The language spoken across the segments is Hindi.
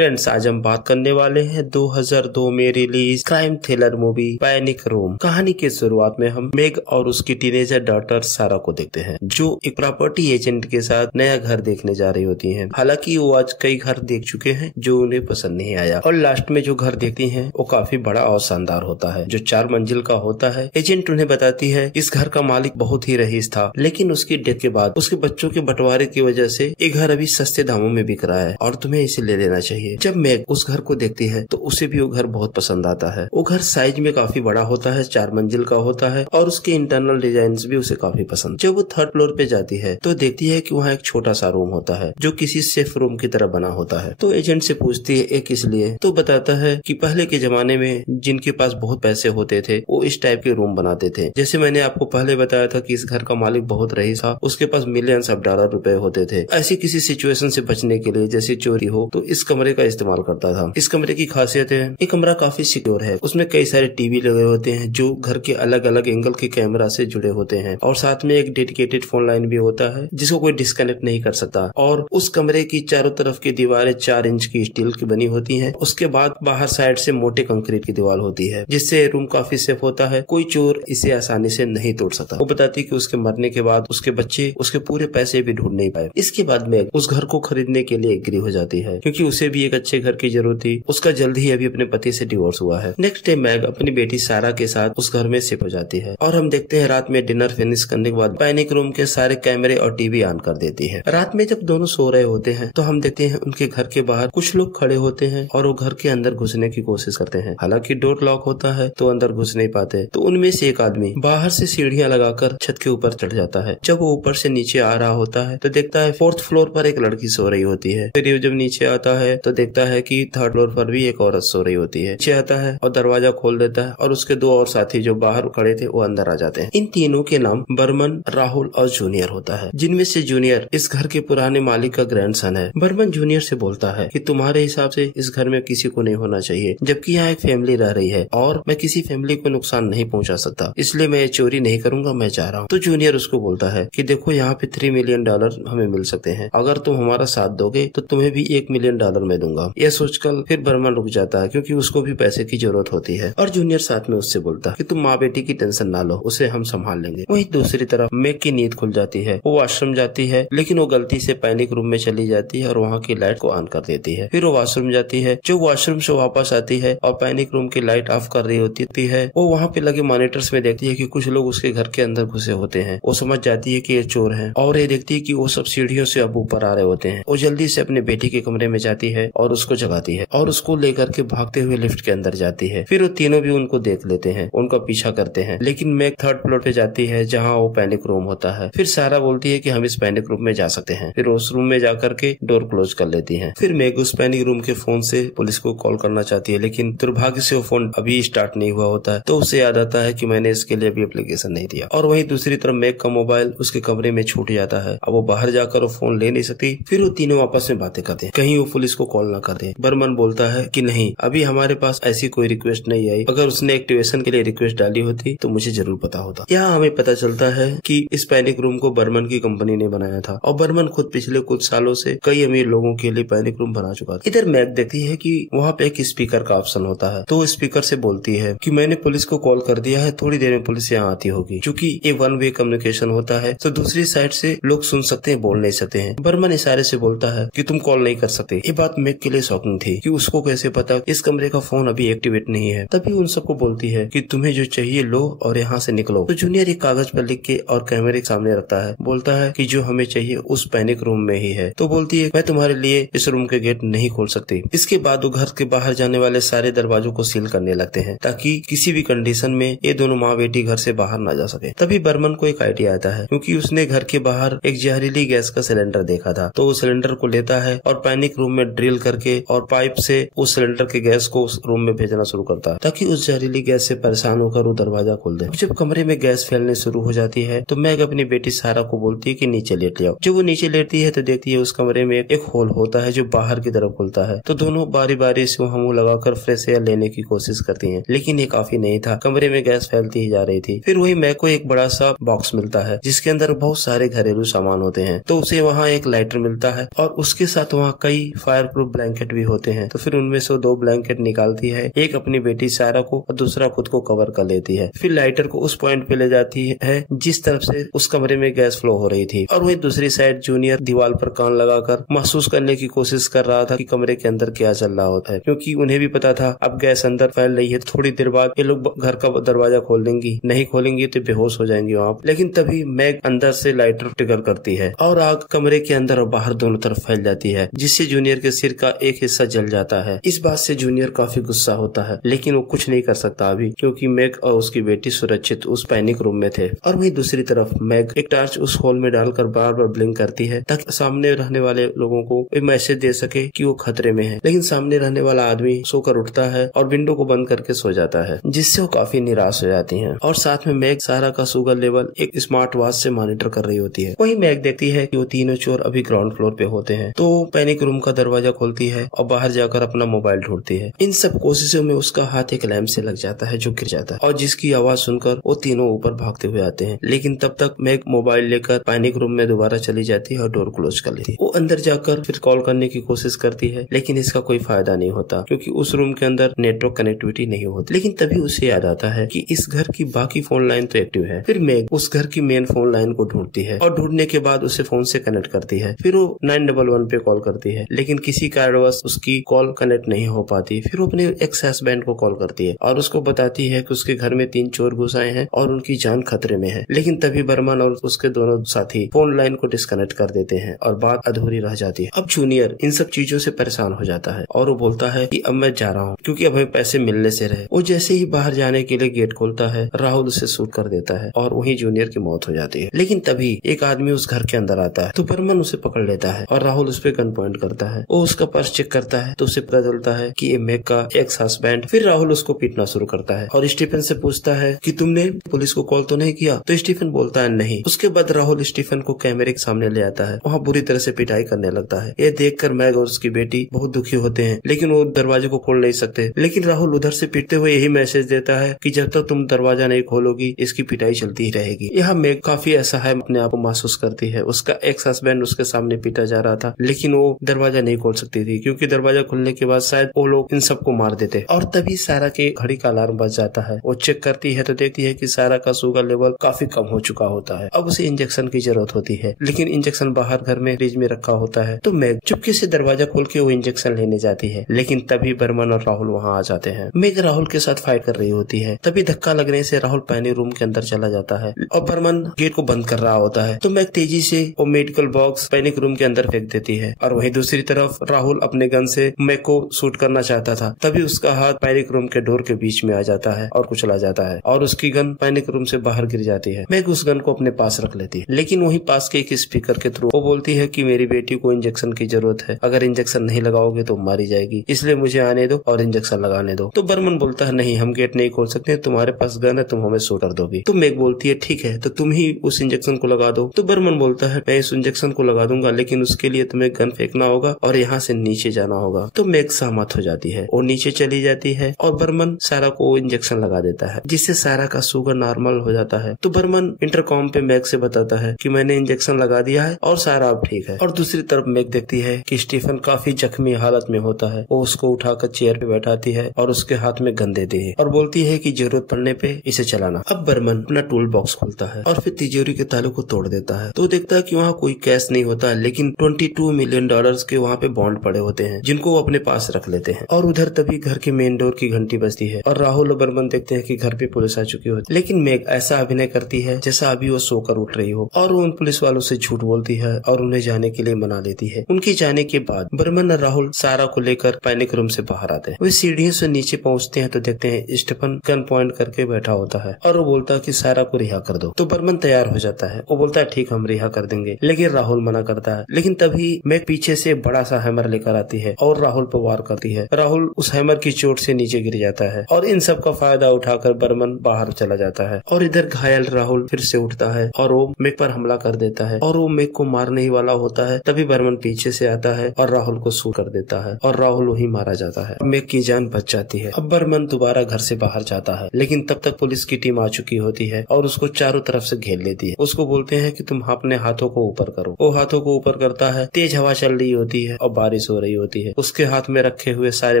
फ्रेंड्स, आज हम बात करने वाले हैं 2002 में release crime thriller movie panic room. कहानी के शुरुआत में हम मेग और उसकी टीनेजर डॉटर सारा को देखते हैं, जो एक प्रॉपर्टी एजेंट के साथ नया घर देखने जा रही होती हैं। हालांकि वो आज कई घर देख चुके हैं जो उन्हें पसंद नहीं आया, और लास्ट में जो घर देखती हैं वो काफी बड़ा और शानदार होता है, जो 4 मंजिल का होता है। एजेंट उन्हें बताती है इस घर का मालिक बहुत ही रईस था, लेकिन उसकी डेथ के बाद उसके बच्चों के बंटवारे की वजह से ये घर अभी सस्ते दामों में बिक रहा है और तुम्हें इसे ले लेना चाहिए। जब मैग उस घर को देखती है तो उसे भी वो घर बहुत पसंद आता है। वो घर साइज में काफी बड़ा होता है, 4 मंजिल का होता है और उसके इंटरनल डिजाइन भी उसे काफी पसंद। जब वो 3rd फ्लोर पे जाती है तो देखती है कि वहाँ एक छोटा सा रूम होता है जो किसी सेफ रूम की तरह बना होता है। तो एजेंट से पूछती है ये किस लिए, तो बताता है कि पहले के जमाने में जिनके पास बहुत पैसे होते थे वो इस टाइप के रूम बनाते थे। जैसे मैंने आपको पहले बताया था कि इस घर का मालिक बहुत रईस था, उसके पास मिलियंस ऑफ डॉलर रुपए होते थे। ऐसी किसी सिचुएशन से बचने के लिए, जैसे चोरी हो, तो इस कमरे का इस्तेमाल करता था। इस कमरे की खासियत है ये कमरा काफी सिक्योर है, उसमें कई सारे टीवी लगे होते हैं जो घर के अलग अलग एंगल के कैमरा से जुड़े होते हैं, और साथ में एक डेडिकेटेड फोन लाइन भी होता है जिसको कोई डिस्कनेक्ट नहीं कर सकता। और उस कमरे की चारों तरफ की दीवारें 4 इंच की स्टील की बनी होती है। उसके बाद बाहर साइड से मोटे कंक्रीट की दीवार होती है, जिससे रूम काफी सेफ होता है, कोई चोर इसे आसानी से नहीं तोड़ सकता। वो बताती कि उसके मरने के बाद उसके बच्चे उसके पूरे पैसे भी ढूंढ नहीं पाए। इसके बाद में उस घर को खरीदने के लिए एग्री हो जाती है, क्योंकि उसे भी एक अच्छे घर की जरूरत थी। उसका जल्द ही अभी अपने पति से डिवोर्स हुआ है। नेक्स्ट डे मैग अपनी बेटी सारा के साथ उस घर में शिफ्ट हो जाती है, और हम देखते हैं रात में डिनर फिनिश करने के बाद पैनिक रूम के सारे कैमरे और टीवी ऑन कर देती है। रात में जब दोनों सो रहे होते हैं तो हम देखते हैं उनके घर के बाहर कुछ लोग खड़े होते हैं और वो घर के अंदर घुसने की कोशिश करते हैं। हालांकि डोर लॉक होता है तो अंदर घुस नहीं पाते। तो उनमें से एक आदमी बाहर से सीढ़ियां लगाकर छत के ऊपर चढ़ जाता है। जब वो ऊपर से नीचे आ रहा होता है तो देखता है 4th फ्लोर पर एक लड़की सो रही होती है। फिर जब नीचे आता है तो देखता है कि 3rd फ्लोर पर भी एक औरत सो रही होती है। नीचे आता है और दरवाजा खोल देता है, और उसके 2 और साथी जो बाहर खड़े थे वो अंदर आ जाते हैं। इन तीनों के नाम बर्मन, राहुल और जूनियर होता है, जिनमें से जूनियर इस घर के पुराने मालिक का ग्रैंडसन है। बर्मन जूनियर से बोलता है कि तुम्हारे हिसाब से इस घर में किसी को नहीं होना चाहिए, जबकि यहाँ एक फैमिली रह रही है और मैं किसी फैमिली को नुकसान नहीं पहुँचा सकता, इसलिए मैं ये चोरी नहीं करूंगा, मैं चाह रहा हूँ। तो जूनियर उसको बोलता है कि देखो यहाँ पे $3 मिलियन हमें मिल सकते हैं, अगर तुम हमारा साथ दोगे तो तुम्हें भी $1 मिलियन मैं दूंगा। यह सोचकर फिर बर्मन रुक जाता है, क्योंकि उसको भी पैसे की जरूरत होती है। और जूनियर साथ में उससे बोलता है कि तुम माँ बेटी की टेंशन ना लो, उसे हम संभाल लेंगे। वहीं दूसरी तरफ मेग की नींद खुल जाती है। वो वॉशरूम जाती है, लेकिन वो गलती से पैनिक रूम में चली जाती है और वहाँ की लाइट को ऑन कर देती है। फिर वो वॉशरूम जाती है। जो वॉशरूम से वापस आती है और पैनिक रूम की लाइट ऑफ कर रही होती है, वो वहाँ पे लगे मॉनिटर्स में देखती है कि कुछ लोग उसके घर के अंदर घुसे होते हैं। वो समझ जाती है कि ये चोर हैं, और ये देखती है कि वो सब सीढ़ियों से अब ऊपर आ रहे होते हैं। वो जल्दी से अपने बेटी के कमरे में जाती है और उसको जगाती है और उसको लेकर के भागते हुए लिफ्ट के अंदर जाती है। फिर वो तीनों भी उनको देख लेते हैं, उनका पीछा करते हैं, लेकिन मैग 3rd फ्लोर पे जाती है जहाँ वो पैनिक रूम होता है। फिर सारा बोलती है कि हम इस पैनिक रूम में जा सकते हैं। फिर उस रूम में जाकर के डोर क्लोज कर लेती है। फिर मैग उस पैनिक रूम के फोन से पुलिस को कॉल करना चाहती है, लेकिन दुर्भाग्य से वो फोन अभी स्टार्ट नहीं हुआ होता है। तो उसे याद आता है कि मैंने इसके लिए अभी एप्लीकेशन नहीं दिया। और वहीं दूसरी तरफ मैग का मोबाइल उसके कमरे में छूट जाता है। अब वो बाहर जाकर वो फोन ले नहीं सकती। फिर वो तीनों आपस में बातें करते हैं, कहीं वो पुलिस को कॉल ना कर दे। बर्मन बोलता है कि नहीं, अभी हमारे पास ऐसी कोई रिक्वेस्ट नहीं आई, अगर उसने एक्टिवेशन के लिए रिक्वेस्ट डाली होती तो मुझे जरूर पता होता। यहाँ हमें पता चलता है कि इस पैनिक रूम को बर्मन की कंपनी ने बनाया था, और बर्मन खुद पिछले कुछ सालों से कई अमीर लोगों के लिए पैनिक रूम बना चुका था। इधर मैग देखती है कि वहाँ पे एक स्पीकर का ऑप्शन होता है, तो स्पीकर से बोलती है कि मैंने पुलिस को कॉल कर दिया है, थोड़ी देर में पुलिस यहाँ आती होगी। चूंकि ये 1 वे कम्युनिकेशन होता है तो दूसरी साइड से लोग सुन सकते हैं, बोल नहीं सकते हैं। बर्मन इशारे से बोलता है कि तुम कॉल नहीं कर सकते। ये बात मैग के लिए शॉकिंग थी कि उसको कैसे पता इस कमरे का फोन अभी एक्टिवेट नहीं है। तभी उन सबको बोलती है कि तुम्हें जो चाहिए लो और यहाँ से निकलो। तो जूनियर एक कागज पर लिख के और कैमरे के सामने रखता है, बोलता है कि जो हमें चाहिए उस पैनिक रूम में ही है। तो बोलती है मैं तुम्हारे लिए इस रूम के गेट नहीं खोल सकती। इसके बाद वो घर के बाहर जाने वाले सारे दरवाजों को सील करने लगते हैं, ताकि किसी भी कंडीशन में ये दोनों माँ बेटी घर से बाहर ना जा सके। तभी बर्मन को एक आइडिया आता है, क्योंकि उसने घर के बाहर एक जहरीली गैस का सिलेंडर देखा था। तो वो सिलेंडर को लेता है और पैनिक रूम में ड्रिल करके और पाइप से उस सिलेंडर के गैस को उस रूम में भेजना शुरू करता है, ताकि उस जहरीली गैस से परेशान होकर वो दरवाजा खोल दे। जब कमरे में गैस फैलने शुरू हो जाती है तो मैग अपनी बेटी सारा को बोलती है कि नीचे लेट जाओ। जब वो नीचे लेटती है तो देखती है उस कमरे में एक होल होता है जो बाहर की तरफ खुलता है। तो दोनों बारी बारी से वहाँ मुंह लगाकर फ्रेश एयर लेने की कोशिश करती हैं, लेकिन ये काफी नहीं था, कमरे में गैस फैलती ही जा रही थी। फिर वही मैग को एक बड़ा सा बॉक्स मिलता है जिसके अंदर बहुत सारे घरेलू सामान होते हैं। तो उसे वहाँ एक लाइटर मिलता है और उसके साथ वहाँ कई फायर प्रूफ ब्लैंकेट भी होते हैं। तो फिर उनमें से 2 ब्लैंकेट निकालती है, एक अपनी बेटी सारा को और दूसरा खुद को कवर कर लेती है। फिर लाइटर को उस पॉइंट पे ले जाती है जिस तरफ से उस कमरे में गैस फ्लो हो रही थी, और वही दूसरी साइड जूनियर दीवार पर कान लगाकर महसूस करने की कोशिश कर रहा था कि कमरे के अंदर क्या चल रहा होता है, क्योंकि उन्हें भी पता था अब गैस अंदर फैल रही है, थोड़ी देर बाद ये लोग घर का दरवाजा खोल देंगी, नहीं खोलेंगी तो बेहोश हो जाएंगे वहाँ। लेकिन तभी मैग अंदर से लाइटर ट्रिगर करती है और आग कमरे के अंदर और बाहर दोनों तरफ फैल जाती है, जिससे जूनियर के सिर का एक हिस्सा जल जाता है। इस बात से जूनियर काफी गुस्सा होता है, लेकिन वो कुछ नहीं कर सकता अभी, क्योंकि मैग और उसकी बेटी सुरक्षित उस पैनिक रूम में थे। और वहीं दूसरी तरफ मैग एक टॉर्च उस हॉल में डालकर बार बार ब्लिंक करती है ताकि सामने रहने वाले लोगों को एक मैसेज दे सके कि वो खतरे में है। लेकिन सामने रहने वाला आदमी सोकर उठता है और विंडो को बंद करके सो जाता है, जिससे वो काफी निराश हो जाती हैं। और साथ में मैग सारा का शुगर लेवल एक स्मार्ट वॉच से मॉनिटर कर रही होती है। वही मैग देखती है कि वो तीनों चोर अभी ग्राउंड फ्लोर पे होते हैं, तो पैनिक रूम का दरवाजा खोलती है और बाहर जाकर अपना मोबाइल ढूंढती है। इन सब कोशिशों में उसका हाथ एक लैंप से लग जाता है जो गिर जाता है, और जिसकी आवाज सुनकर वो तीनों ऊपर भागते हुए आते हैं। लेकिन तब तक मैग मोबाइल लेकर पैनिक रूम में दोबारा चली जाती है और डोर क्लोज कर लेती है। वो अंदर जाकर फिर कॉल करने की कोशिश करती है, लेकिन इसका कोई फायदा नहीं होता, क्योंकि उस रूम के अंदर नेटवर्क कनेक्टिविटी नहीं होती। लेकिन तभी उसे याद आता है कि इस घर की बाकी फोन लाइन तो एक्टिव है। फिर मैग उस घर की मेन फोन लाइन को ढूंढती है और ढूंढने के बाद उसे फोन से कनेक्ट करती है। फिर वो 911 पे कॉल करती है, लेकिन किसी कारणवश उसकी कॉल कनेक्ट नहीं हो पाती। फिर वो अपने एक्स हस्बैंड को कॉल करती है और उसको बताती है कि उसके घर में 3 चोर घुस आए हैं और उनकी जान खतरे में है। लेकिन तभी बर्मन और उसके दोनों साथी फोन लाइन को डिस्कनेक्ट कर देते हैं और बात अधूरी रह जाती है। अब जूनियर इन सब चीजों से परेशान हो जाता है और वो बोलता है कि अब मैं जा रहा हूँ, क्योंकि अब हमें पैसे मिलने से रहे। वो जैसे ही बाहर जाने के लिए गेट खोलता है, राहुल उसे शूट कर देता है और वहीं जूनियर की मौत हो जाती है। लेकिन तभी एक आदमी उस घर के अंदर आता है, तो बर्मन उसे पकड़ लेता है और राहुल उस पर गन पॉइंट करता है। वो उसका पर्स चेक करता है तो उसे पता चलता है कि ये मैग का एक्स हस्बैंड। फिर राहुल उसको पीटना शुरू करता है और स्टीफन से पूछता है कि तुमने पुलिस को कॉल तो नहीं किया? तो स्टीफन बोलता है नहीं। उसके बाद राहुल स्टीफन को कैमरे के सामने ले आता है, वहाँ बुरी तरह से पिटाई करने लगता है। ये देखकर मैग और उसकी बेटी बहुत दुखी होते हैं, लेकिन वो दरवाजे को खोल नहीं सकते। लेकिन राहुल उधर से पीटते हुए यही मैसेज देता है कि जब तक तुम दरवाजा नहीं खोलोगी इसकी पिटाई चलती ही रहेगी। यहाँ मैग काफी असहाय अपने आप को महसूस करती है। उसका एक्स हस्बैंड उसके सामने पीटा जा रहा था, लेकिन वो दरवाजा नहीं खोल सकती थी, क्योंकि दरवाजा खुलने के बाद शायद वो लोग इन सबको मार देते। और तभी सारा के घड़ी का अलार्म बज जाता है। वो चेक करती है तो देखती है कि सारा का शुगर लेवल काफी कम हो चुका होता है। अब उसे इंजेक्शन की जरूरत होती है, लेकिन इंजेक्शन बाहर घर में फ्रिज में रखा होता है। तो मैग चुपके से दरवाजा खोल के वो इंजेक्शन लेने जाती है, लेकिन तभी बर्मन और राहुल वहाँ आ जाते हैं। मैग राहुल के साथ फाइट कर रही होती है, तभी धक्का लगने से राहुल पैनिक रूम के अंदर चला जाता है और बर्मन गेट को बंद कर रहा होता है। तो मैग तेजी से वो मेडिकल बॉक्स पैनिक रूम के अंदर फेंक देती है। और वहीं दूसरी तरफ राहुल अपने गन से मैग को शूट करना चाहता था, तभी उसका हाथ पैनिक रूम के डोर के बीच में आ जाता है और कुचला जाता है और उसकी गन पैनिक रूम से बाहर गिर जाती है। मैग उस गन को अपने पास रख लेती है, लेकिन वहीं पास के एक स्पीकर के थ्रू वो बोलती है कि मेरी बेटी को इंजेक्शन की जरूरत है, अगर इंजेक्शन नहीं लगाओगे तो मारी जाएगी, इसलिए मुझे आने दो और इंजेक्शन लगाने दो। तो बर्मन बोलता है नहीं, हम गेट नहीं खोल सकते, तुम्हारे पास गन है, तुम हमें शूट कर दोगी। तो मैग बोलती है ठीक है, तो तुम ही उस इंजेक्शन को लगा दो। तो बर्मन बोलता है मैं इस इंजेक्शन को लगा दूंगा, लेकिन उसके लिए तुम्हें गन फेंकना होगा और यहाँ से नीचे जाना होगा। तो मैग सहमत हो जाती है, वो नीचे चली जाती है और बर्मन सारा को इंजेक्शन लगा देता है, जिससे सारा का शुगर नॉर्मल हो जाता है। तो बर्मन इंटरकॉम पे मैग से बताता है कि मैंने इंजेक्शन लगा दिया है और सारा अब ठीक है। और दूसरी तरफ मैग देखती है कि स्टीफन काफी जख्मी हालत में होता है। वो उसको उठाकर चेयर पे बैठाती है और उसके हाथ में गन देती है और बोलती है कि जरूरत पड़ने पे इसे चलाना। अब बर्मन अपना टूल बॉक्स खोलता है और फिर तिजोरी के ताले को तोड़ देता है। तो देखता है कि वहाँ कोई कैश नहीं होता, लेकिन $22 मिलियन के वहाँ पे बॉन्ड पड़े होते हैं, जिनको वो अपने पास रख लेते हैं। और उधर तभी घर के मेन डोर की घंटी बजती है और राहुल और बर्मन देखते हैं कि घर पे पुलिस आ चुकी होती है। लेकिन मैग ऐसा अभिनय करती है जैसा अभी वो सोकर उठ रही हो और वो उन पुलिस वालों से झूठ बोलती है और उन्हें जाने के लिए मना लेती है। उनके जाने के बाद बर्मन और राहुल सारा को लेकर पैनिक रूम से बाहर आते हैं। वे सीढ़ियों से नीचे पहुँचते हैं तो देखते हैं स्टीफन गन पॉइंट करके बैठा होता है और वो बोलता है कि सारा को रिहा कर दो। तो बर्मन तैयार हो जाता है, वो बोलता है ठीक, हम रिहा कर देंगे, लेकिन राहुल मना करता है। लेकिन तभी मैग पीछे से बड़ा सा हैमर लेकर आती है और राहुल पर वार करती है। राहुल उस हैमर की चोट से नीचे गिर जाता है और इन सब का फायदा उठाकर बर्मन बाहर चला जाता है। और इधर घायल राहुल फिर से उठता है और वो मैग पर हमला कर देता है और वो मैग को मारने ही वाला होता है। तभी बर्मन पीछे से आता है और राहुल को शूट कर देता है और राहुल वहीं मारा जाता है। मैग की जान बच जाती है। अब बर्मन दोबारा घर से बाहर जाता है, लेकिन तब तक पुलिस की टीम आ चुकी होती है और उसको चारों तरफ से घेर लेती है। उसको बोलते हैं कि तुम अपने हाथों को ऊपर करो। वो हाथों को ऊपर करता है, तेज हवा चल रही होती है और बारिश बारिश हो रही होती है। उसके हाथ में रखे हुए सारे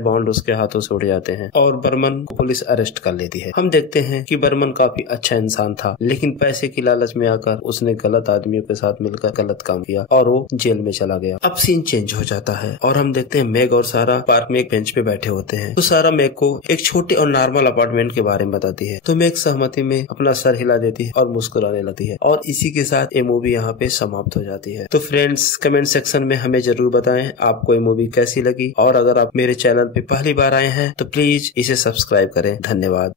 बॉन्ड उसके हाथों से उड़ जाते हैं और बर्मन को पुलिस अरेस्ट कर लेती है। हम देखते हैं कि बर्मन काफी अच्छा इंसान था, लेकिन पैसे की लालच में आकर उसने गलत आदमियों के साथ मिलकर गलत काम किया और वो जेल में चला गया। अब सीन चेंज हो जाता है और हम देखते हैं मैग और सारा पार्क में एक बेंच पे बैठे होते हैं। तो सारा मैग को एक छोटे और नॉर्मल अपार्टमेंट के बारे में बताती है। तो मैग सहमति में अपना सर हिला देती है और मुस्कुराने लगती है और इसी के साथ ये मूवी यहाँ पे समाप्त हो जाती है। तो फ्रेंड्स, कमेंट सेक्शन में हमें जरूर बताएं आपको ये मूवी कैसी लगी और अगर आप मेरे चैनल पे पहली बार आए हैं तो प्लीज इसे सब्सक्राइब करें। धन्यवाद।